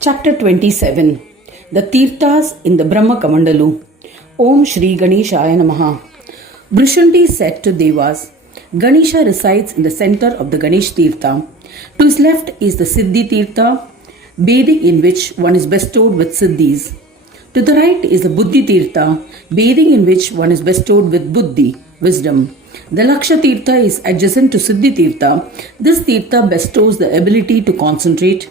Chapter 27. The Tirthas in the Bramhakamandalu. Om Shri Ganeshaya Namaha. Brishundi said to Devas, Ganesha resides in the center of the Ganesh Tirtha. To his left is the Siddhi Tirtha, bathing in which one is bestowed with Siddhis. To the right is the Buddhi Tirtha, bathing in which one is bestowed with Buddhi, wisdom. The Laksha Tirtha is adjacent to Siddhi Tirtha. This Tirtha bestows the ability to concentrate.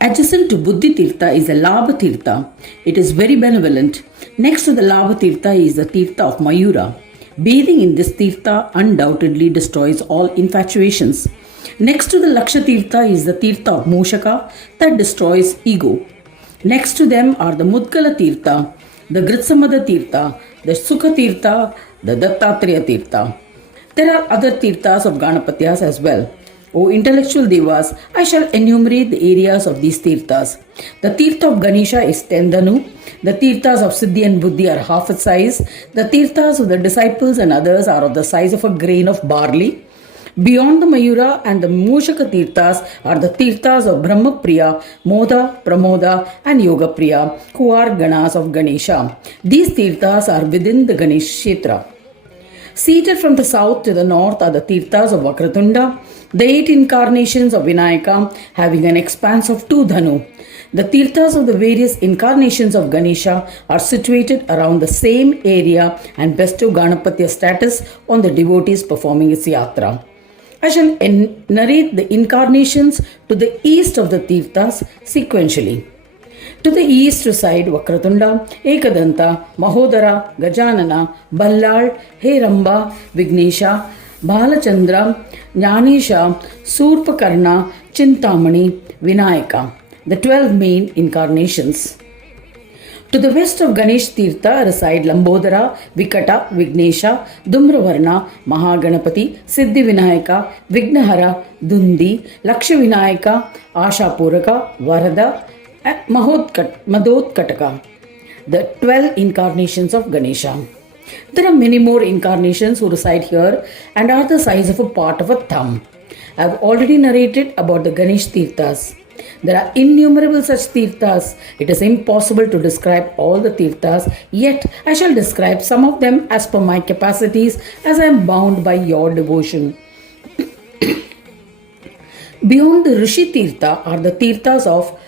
Adjacent to Buddhi Tirtha is the Labha Tirtha. It is very benevolent. Next to the Labha Tirtha is the Tirtha of Mayura. Bathing in this Tirtha undoubtedly destroys all infatuations. Next to the Laksha Tirtha is the Tirtha of Moshaka that destroys ego. Next to them are the Mudgala Tirtha, the Gritsamada Tirtha, the Sukha Tirtha, the Dattatreya Tirtha. There are other Tirthas of Ganapatyas as well. O intellectual Devas, I shall enumerate the areas of these Tirthas. The Tirtha of Ganesha is 10 Dhanu. The Tirthas of Siddhi and Buddhi are half its size. The Tirthas of the disciples and others are of the size of a grain of barley. Beyond the Mayura and the Moshaka Tirthas are the Tirthas of Brahmapriya, Moda, Pramoda and Yogapriya, who are Ganas of Ganesha. These Tirthas are within the Ganesh Kshetra. Seated from the south to the north are the Tirthas of Vakratunda, the 8 incarnations of Vinayaka having an expanse of 2 Dhanu. The Tirthas of the various incarnations of Ganesha are situated around the same area and bestow Ganapatya status on the devotees performing its yatra. I shall narrate the incarnations to the east of the Tirthas sequentially. To the east reside Vakratunda, Ekadanta, Mahodara, Gajanana, Ballal, Heramba, Vignesha, Bhalachandra, Jnanesha, Surpakarna, Chintamani, Vinayaka, the 12 main incarnations. To the west of Ganesh Tirtha reside Lambodara, Vikata, Vignesha, Dhumravarna, Mahaganapati, Siddhi Vinayaka, Vignahara, Dundi, Laksha Vinayaka, Ashapuraka, Varada, and Madhotkataka, the 12 incarnations of Ganesha. There are many more incarnations who reside here and are the size of a part of a thumb. I have already narrated about the Ganesh Tirthas. There are innumerable such Tirthas. It is impossible to describe all the Tirthas, yet I shall describe some of them as per my capacities, as I am bound by your devotion. Beyond the Rishi Tirtha are the Tirthas of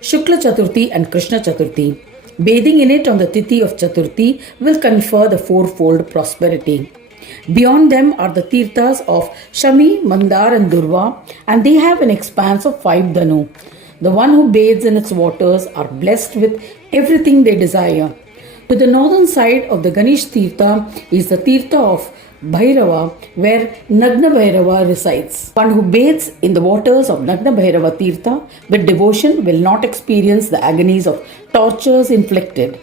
Shukla Chaturthi and Krishna Chaturthi. Bathing in it on the Tithi of Chaturthi will confer the fourfold prosperity. Beyond them are the Tirthas of Shami, Mandar and Durva, and they have an expanse of 5 Dhanu. The one who bathes in its waters are blessed with everything they desire. To the northern side of the Ganesh Tirtha is the Tirtha of Bhairava, where Nagna Bhairava resides. One who bathes in the waters of Nagna Bhairava Tirtha with devotion will not experience the agonies of tortures inflicted.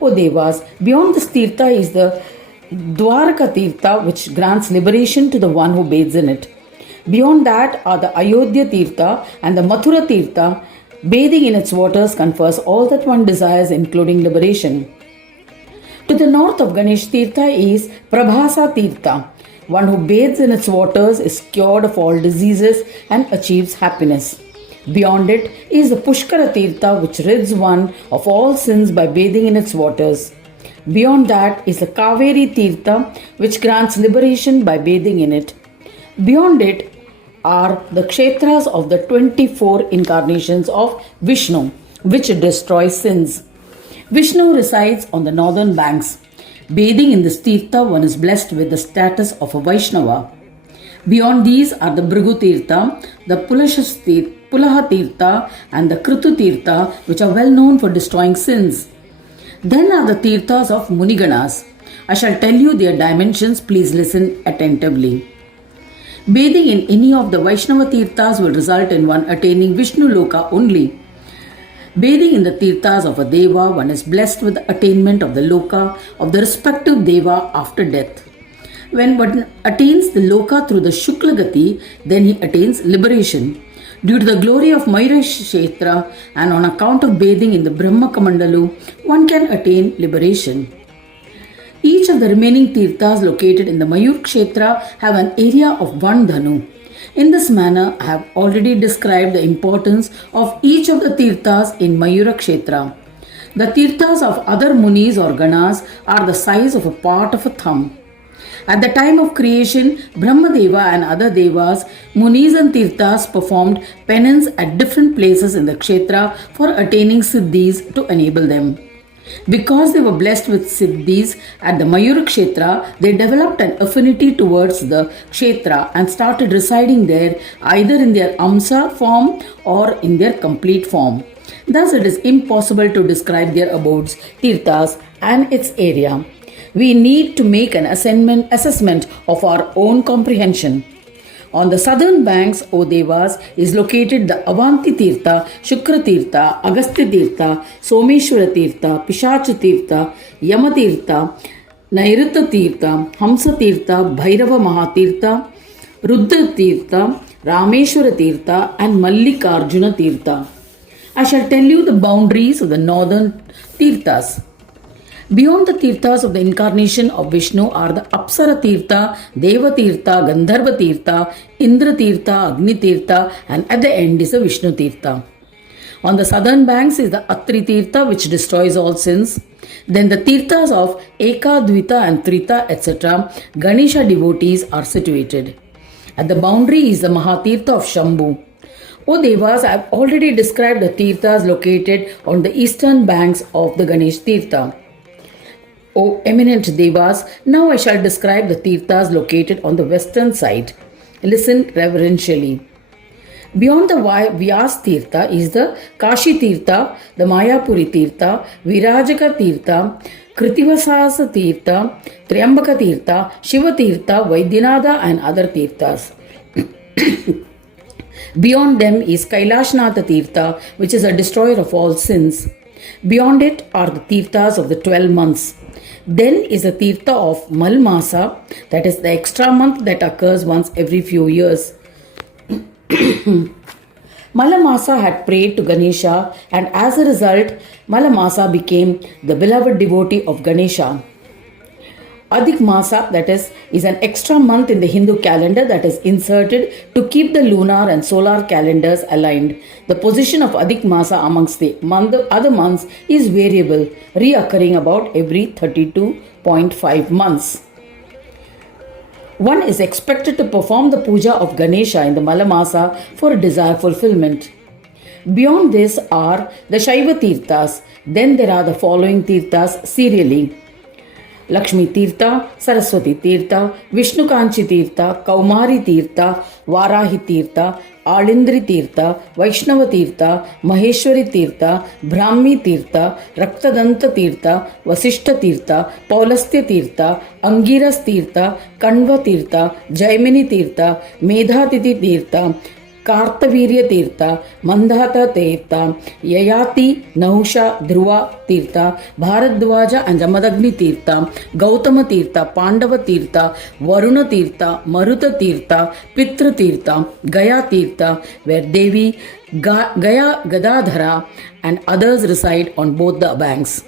O Devas, beyond this Tirtha is the Dwarka Tirtha, which grants liberation to the one who bathes in it. Beyond that are the Ayodhya Tirtha and the Mathura Tirtha. Bathing in its waters confers all that one desires, including liberation. To the north of Ganesh Tirtha is Prabhasa Tirtha. One who bathes in its waters is cured of all diseases and achieves happiness. Beyond it is the Pushkara Tirtha, which rids one of all sins by bathing in its waters. Beyond that is the Kaveri Tirtha, which grants liberation by bathing in it. Beyond it are the Kshetras of the 24 incarnations of Vishnu, which destroy sins. Vishnu resides on the northern banks. Bathing in this Tirtha, one is blessed with the status of a Vaishnava. Beyond these are the Bhrigu Tirtha, the Pulaha Tirtha and the Kritu Tirtha, which are well known for destroying sins. Then are the Tirthas of Muniganas. I shall tell you their dimensions, please listen attentively. Bathing in any of the Vaishnava Tirthas will result in one attaining Vishnu Loka only. Bathing in the Tirthas of a Deva, one is blessed with the attainment of the Loka of the respective Deva after death. When one attains the Loka through the Shukla Gati, then he attains liberation. Due to the glory of Mayura Kshetra and on account of bathing in the Bramhakamandalu, one can attain liberation. Each Each of the remaining tirthas located in the Mayur Kshetra have an area of 1 dhanu. In this manner, I have already described the importance of each of the tirthas in Mayura Kshetra. The tirthas of other munis or ganas are the size of a part of a thumb. At the time of creation, Brahmadeva and other devas, munis and tirthas performed penance at different places in the kshetra for attaining siddhis to enable them. Because they were blessed with siddhis at the Mayur Kshetra, they developed an affinity towards the Kshetra and started residing there either in their Amsa form or in their complete form. Thus, it is impossible to describe their abodes, tirthas, and its area. We need to make an assessment of our own comprehension. On the southern banks, O Devas, is located the Avanti Tirtha, Shukra Tirtha, Agastya Tirtha, Someshwara Tirtha, Pishacha Tirtha, Yama Tirtha, Nairita Tirtha, Hamsa Tirtha, Bhairava Mahatirtha, Rudra Tirtha, Rameshwara Tirtha, and Mallikarjuna Tirtha. I shall tell you the boundaries of the northern Tirthas. Beyond the Tirthas of the incarnation of Vishnu are the Apsara Tirtha, Deva Tirtha, Gandharva Tirtha, Indra Tirtha, Agni Tirtha, and at the end is the Vishnu Tirtha. On the southern banks is the Atri Tirtha, which destroys all sins. Then the Tirthas of Eka, Dvita, and Trita, etc., Ganesha devotees are situated. At the boundary is the Mahatirtha of Shambhu. O Devas, I have already described the Tirthas located on the eastern banks of the Ganesh Tirtha. O eminent Devas, now I shall describe the Tirthas located on the western side. Listen reverentially. Beyond the Vyas Tirtha is the Kashi Tirtha, the Mayapuri Tirtha, Virajaka Tirtha, Kritivasasa Tirtha, Triambaka Tirtha, Shiva Tirtha, Vaidyanatha, and other Tirthas. Beyond them is Kailashnath Tirtha, which is a destroyer of all sins. Beyond it are the Tirthas of the 12 months. Then is the Tirtha of Malmasa, that is the extra month that occurs once every few years. Malamasa had prayed to Ganesha, and as a result, Malamasa became the beloved devotee of Ganesha. Adhik Masa, that is an extra month in the Hindu calendar that is inserted to keep the lunar and solar calendars aligned. The position of Adhik Masa amongst the other months is variable, reoccurring about every 32.5 months. One is expected to perform the puja of Ganesha in the Malamasa for desire fulfillment. Beyond this are the Shaiva Tirthas. Then there are the following Tirthas serially: Lakshmi Tirtha, Saraswati Tirtha, Vishnukanchi Tirtha, Kaumari Tirtha, Varahi Tirtha, Alindri Tirtha, Vaishnava Tirtha, Maheshwari Tirtha, Brahmi Tirtha, Raktadanta Tirtha, Vasishta Tirtha, Paulastya Tirtha, Angiras Tirtha, Kanva Tirtha, Jaimini Tirtha, Medhatiti Tirtha, Kartavirya Tirtha, Mandhata Tirtha, Yayati, Nahusha, Dhruva Tirtha, Bharadwaja and Jamadagni Tirtha, Gautama Tirtha, Pandava Tirtha, Varuna Tirtha, Maruta Tirtha, Pitra Tirtha, Gaya Tirtha, where Devi, Gaya Gadadhara and others reside on both the banks.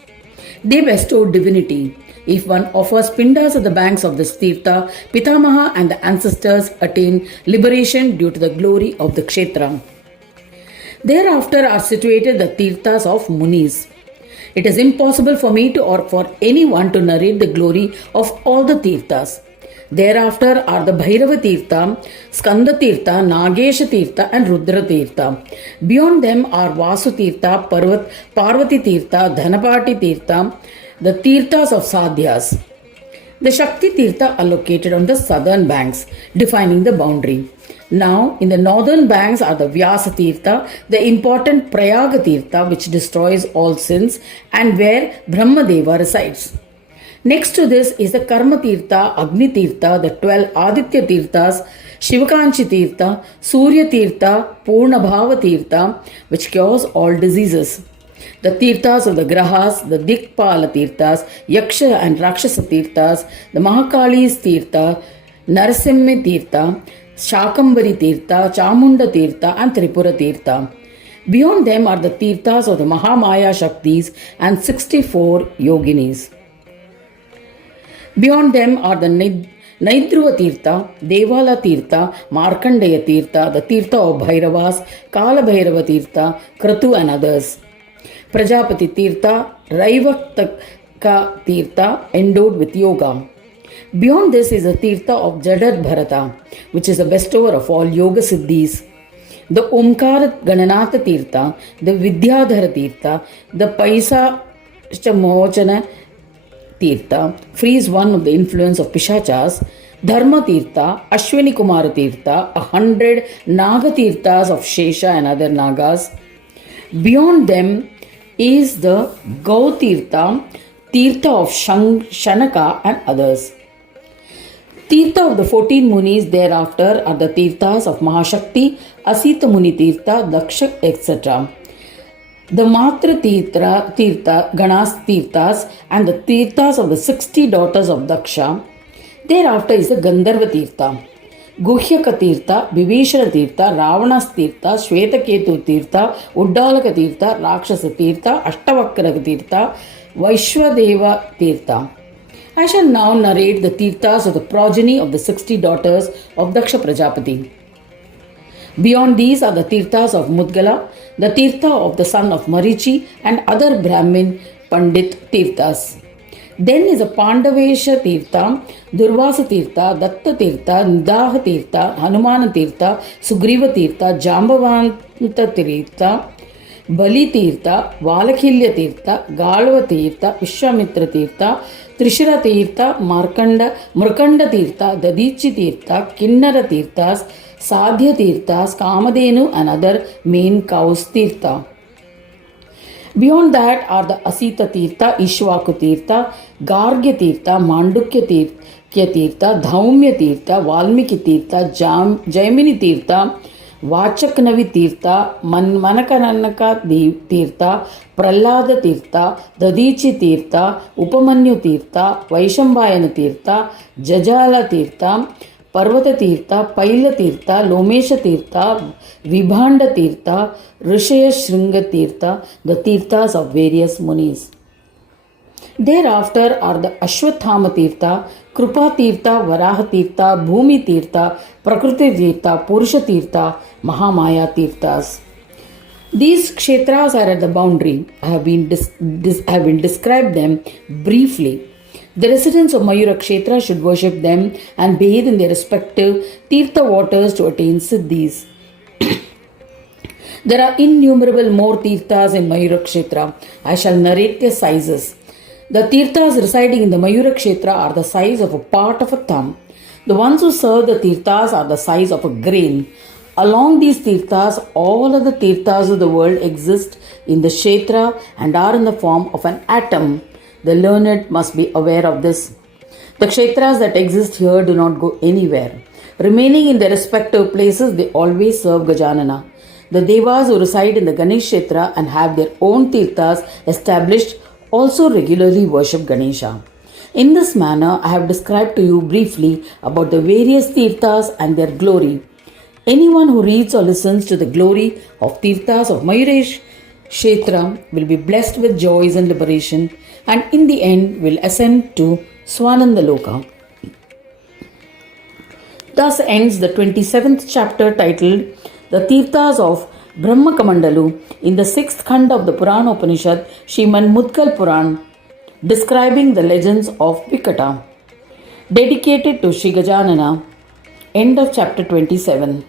They bestow divinity. If one offers pindas at the banks of this Tirtha, Pitamaha and the ancestors attain liberation due to the glory of the Kshetra. Thereafter are situated the Tirthas of Munis. It is impossible for me or for anyone to narrate the glory of all the Tirthas. Thereafter are the Bhairava Tirtha, Skanda Tirtha, Nagesha Tirtha, and Rudra Tirtha. Beyond them are Vasu Tirtha, Parvati Tirtha, Dhanapati Tirtha, the Tirthas of Sadhyas. The Shakti Tirtha are located on the southern banks, defining the boundary. Now, in the northern banks are the Vyasa Tirtha, the important Prayaga Tirtha, which destroys all sins, and where Brahmadeva resides. Next to this is the Karma Tirtha, Agni Tirtha, the 12 Aditya Tirthas, Shivakanchi Tirtha, Surya Tirtha, Purnabhava Tirtha, which cures all diseases. The Tirthas of the Grahas, the Dikpala Tirthas, Yaksha and Rakshasa Tirthas, the Mahakali's Tirtha, Narasimha Tirtha, Shakambari Tirtha, Chamunda Tirtha, and Tripura Tirtha. Beyond them are the Tirthas of the Mahamaya Shaktis and 64 Yoginis. Beyond them are the Naidruva Tirtha, Devala Tirtha, Markandeya Tirtha, the Tirtha of Bhairavas, Kala Bhairava Tirtha, Kratu and others. Prajapati Tirtha, Raivataka Tirtha, endowed with yoga. Beyond this is the Tirtha of Jadar Bharata, which is the bestower of all yoga siddhis. The Omkara Gananatha Tirtha, the Vidyadhara Tirtha, the Paisa Mochana Tirtha frees one of the influence of Pishachas, Dharma Tirtha, Ashwini Kumara Tirtha, 100 Naga Tirthas of Shesha and other Nagas. Beyond them is the Gau Tirtha, Tirtha of Shanaka and others. Tirtha of the 14 Munis thereafter are the Tirthas of Mahashakti, Asita Muni Tirtha, Daksha, etc. The Matra Tirtha, Ganas Tirthas and the Tirthas of the 60 daughters of Daksha. Thereafter is the Gandharva Tirtha, Guhyaka Tirtha, Vivishara Tirtha, Ravanas Tirtha, Shvetaketu Tirtha, Uddalaka Tirtha, Rakshasa Tirtha, Ashtavakra Tirtha, Vaishwadeva Tirtha. I shall now narrate the Tirthas of the progeny of the 60 daughters of Daksha Prajapati. Beyond these are the Tirthas of Mudgala, the Tirtha of the son of Marichi and other Brahmin Pandit Tirthas. Then is a Pandavesha Tirtha, Durvasa Tirtha, Datta Tirtha, Nidaha Tirtha, Hanumana Tirtha, Sugriva Tirtha, Jambavanta Tirtha, Bali Tirtha, Valakhilya Tirtha, Galva Tirtha, Vishwamitra Tirtha, Trishira Tirtha, Murkanda Tirtha, Dadichi Tirtha, Kinnara Tirthas, Sadhya Tirthas, Kamadenu and other main cows Tirtha. Beyond that are the Asita Tirtha, Ishwaku Tirtha, Gargya Tirtha, Mandukya Tirtha, Dhaumya Tirtha, Valmiki Tirtha, Jaimini Tirtha, Vachaknavi Tirtha, Manakananaka Tirtha, Prallada Tirtha, Dadichi Tirtha, Upamanyu Tirtha, Vaishambhayana Tirtha, Jajala Tirtha, Parvata Tirtha, Paila Tirtha, Lomesha Tirtha, Vibhanda Tirtha, Rishaya Shringa Tirtha, the Tirthas of various Munis. Thereafter are the Ashwathama Tirtha, Krupa Tirtha, Varaha Tirtha, Bhumi Tirtha, Prakriti Tirtha, Purusha Tirtha, Mahamaya Tirthas. These kshetras are at the boundary. I have been described them briefly. The residents of Mayura Kshetra should worship them and bathe in their respective Tirtha waters to attain siddhis. There are innumerable more Tirthas in Mayura Kshetra. I shall narrate their sizes. The Tirthas residing in the Mayura Kshetra are the size of a part of a thumb. The ones who serve the Tirthas are the size of a grain. Along these Tirthas, all of the Tirthas of the world exist in the Kshetra and are in the form of an atom. The learned must be aware of this. The Kshetras that exist here do not go anywhere. Remaining in their respective places, they always serve Gajanana. The Devas who reside in the Ganesh Kshetra and have their own Tirthas established also regularly worship Ganesha. In this manner, I have described to you briefly about the various Tirthas and their glory. Anyone who reads or listens to the glory of Tirthas of Mayuresh Kshetra will be blessed with joys and liberation, and in the end will ascend to Swananda Loka. Thus ends the 27th chapter titled The Tirthas of Bramhakamandalu in the 6th Khanda of the Purana Upanishad, Srimad Mudgal Puran, describing the legends of Vikata. Dedicated to Shri Gajanana. End of chapter 27.